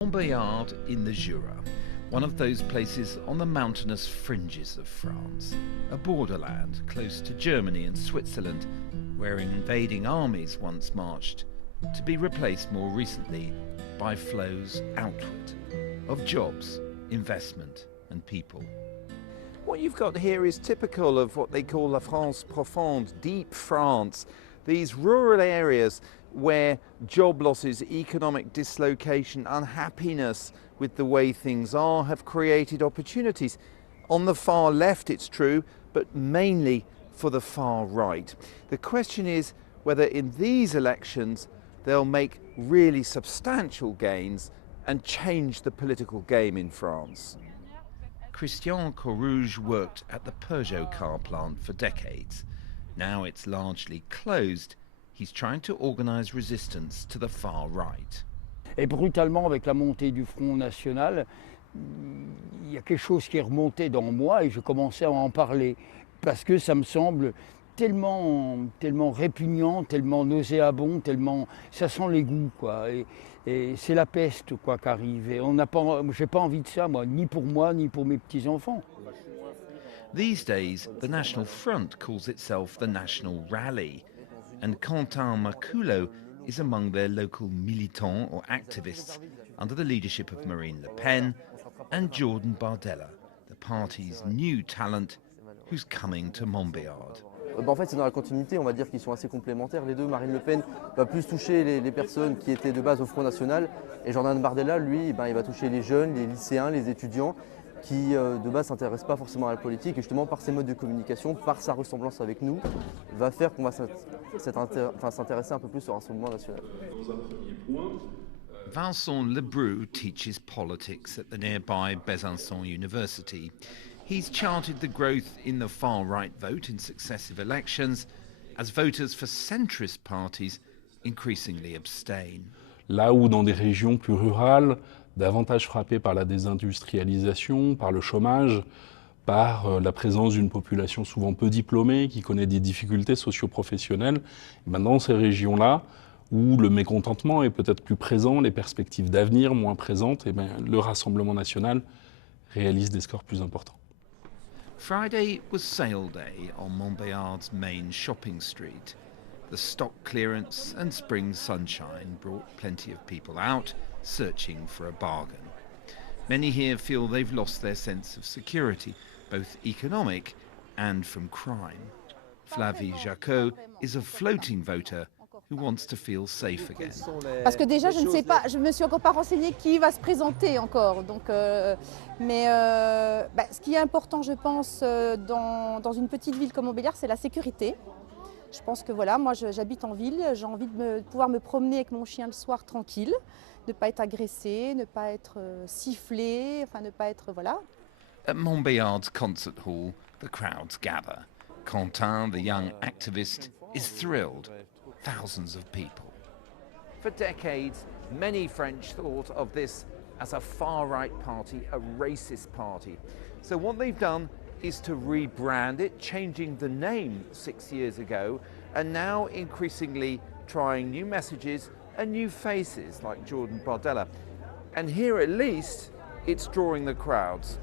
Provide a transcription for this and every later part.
Montbéliard in the Jura, one of those places on the mountainous fringes of France, a borderland close to Germany and Switzerland, where invading armies once marched, to be replaced more recently by flows outward of jobs, investment and people. What you've got here is typical of what they call la France profonde, deep France, these rural areas where job losses, economic dislocation, unhappiness with the way things are have created opportunities. On the far left, it's true, but mainly for the far right. The question is whether in these elections they'll make really substantial gains and change the political game in France. Christian Courrouge worked at the Peugeot car plant for decades. Now it's largely closed. He's trying to organise resistance to the far right. Et brutalement, avec la montée du Front National, il y a quelque chose qui est remonté dans moi et je commençais à en parler parce que ça me semble tellement répugnant, tellement nauséabond, tellement ça sent l'égout quoi. Et c'est la peste quoi qu'arrive. Et j'ai pas envie de ça moi, ni pour moi ni pour mes petits enfants. These days, the National Front calls itself the National Rally, and Quentin Maculo is among their local militants or activists under the leadership of Marine Le Pen and Jordan Bardella, the party's new talent who's coming to Montbéliard. En fait, c'est dans la continuité, on va dire qu'ils sont assez complémentaires. Les deux, Marine Le Pen va plus toucher les personnes qui étaient de base au Front National, et Jordan Bardella, lui, il va toucher les jeunes, les lycéens, les étudiants, qui de base ne s'intéressent pas forcément à la politique, et justement par ses modes de communication, par sa ressemblance avec nous, va faire qu'on va s'intéresser un peu plus au Rassemblement national. Vincent Lebrun teaches politics at the nearby Besançon University. He's charted the growth in the far-right vote in successive elections as voters for centrist parties increasingly abstain. Là où dans des régions plus rurales, davantage frappées par la désindustrialisation, par le chômage, par la présence d'une population souvent peu diplômée qui connaît des difficultés socio-professionnelles, dans ces régions-là, où le mécontentement est peut-être plus présent, les perspectives d'avenir moins présentes, le Rassemblement national réalise des scores plus importants. Friday was sale day on Montbéliard's main shopping street. The stock clearance and spring sunshine brought plenty of people out, searching for a bargain. Many here feel they've lost their sense of security, both economic and from crime. Flavie Jacot is a floating voter who wants to feel safe again. Parce que déjà, je ne sais pas, je me suis encore pas renseignée qui va se présenter encore. Donc, ce qui est important, je pense, dans une petite ville comme Montbéliard, c'est la sécurité. Je pense que voilà, moi j'habite en ville, j'ai envie de pouvoir me promener avec mon chien le soir tranquille, ne pas être agressé, ne pas être sifflé, enfin ne pas être voilà. At Montbéliard's concert hall, the crowds gather. Quentin, the young activist, is thrilled. Thousands of people. For decades, many French thought of this as a far-right party, a racist party. So what they've done is to rebrand it, changing the name 6 years ago, and now increasingly trying new messages and new faces like Jordan Bardella. And here at least, it's drawing the crowds.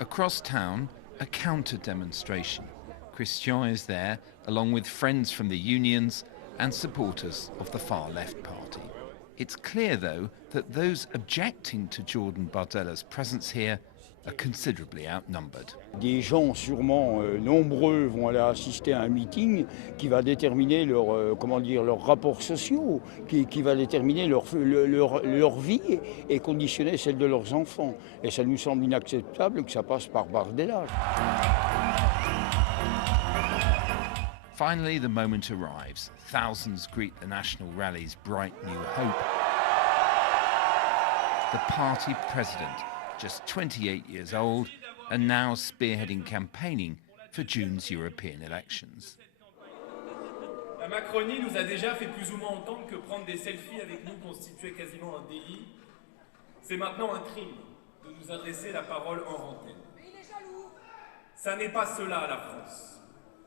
Across town, a counter-demonstration. Christian is there, along with friends from the unions and supporters of the far-left party. It's clear, though, that those objecting to Jordan Bardella's presence here are considerably outnumbered. Des gens sûrement nombreux vont aller assister à un meeting qui va déterminer leurs rapports sociaux, qui va déterminer leur vie et conditionner celle de leurs enfants. Et ça nous semble inacceptable que ça passe par Bardella. Finally, the moment arrives. Thousands greet the National Rally's bright new hope. The party president, just 28 years old, and now spearheading campaigning for June's European elections. La Macronie nous a déjà fait plus ou moins entendre que prendre des selfies avec nous constituait quasiment un délit. C'est maintenant un crime de nous adresser la parole en antenne. Ça n'est pas cela, la France.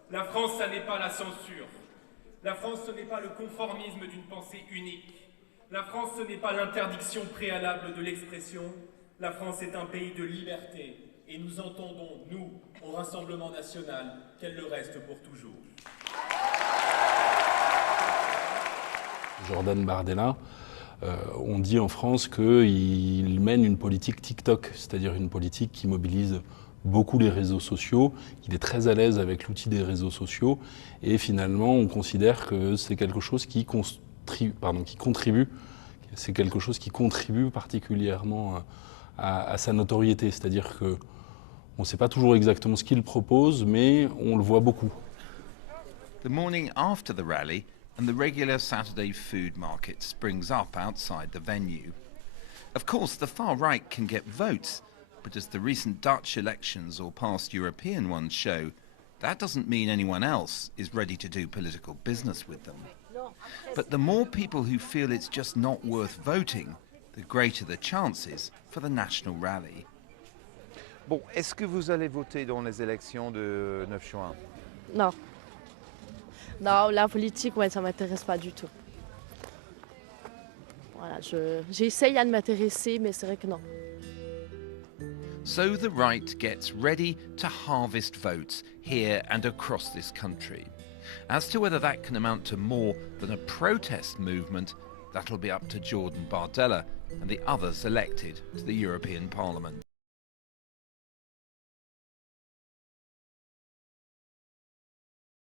La France, ça n'est pas la censure. La France, ce n'est pas le conformisme d'une pensée unique. La France, ce n'est pas l'interdiction préalable de l'expression. La France est un pays de liberté. Et nous entendons, nous, au Rassemblement national, qu'elle le reste pour toujours. Jordan Bardella, on dit en France qu'il mène une politique TikTok, c'est-à-dire une politique qui mobilise beaucoup les réseaux sociaux, qu'il est très à l'aise avec l'outil des réseaux sociaux, et finalement on considère que c'est quelque chose qui contribue particulièrement à sa notoriété, c'est-à-dire qu'on ne sait pas toujours exactement ce qu'il propose, mais on le voit beaucoup. The morning after the rally, and the regular Saturday food market springs up outside the venue. Of course, the far right can get votes, but as the recent Dutch elections or past European ones show, that doesn't mean anyone else is ready to do political business with them. But the more people who feel it's just not worth voting, the greater the chances for the national rally. Bon, est-ce que vous allez voter dans les élections de 9 juin? Non. Non, la politique, ouais, ça ne m'intéresse pas du tout. Voilà, j'essaye à m'intéresser, mais c'est vrai que non. So the right gets ready to harvest votes here and across this country. As to whether that can amount to more than a protest movement, that'll be up to Jordan Bardella and the others elected to the European Parliament.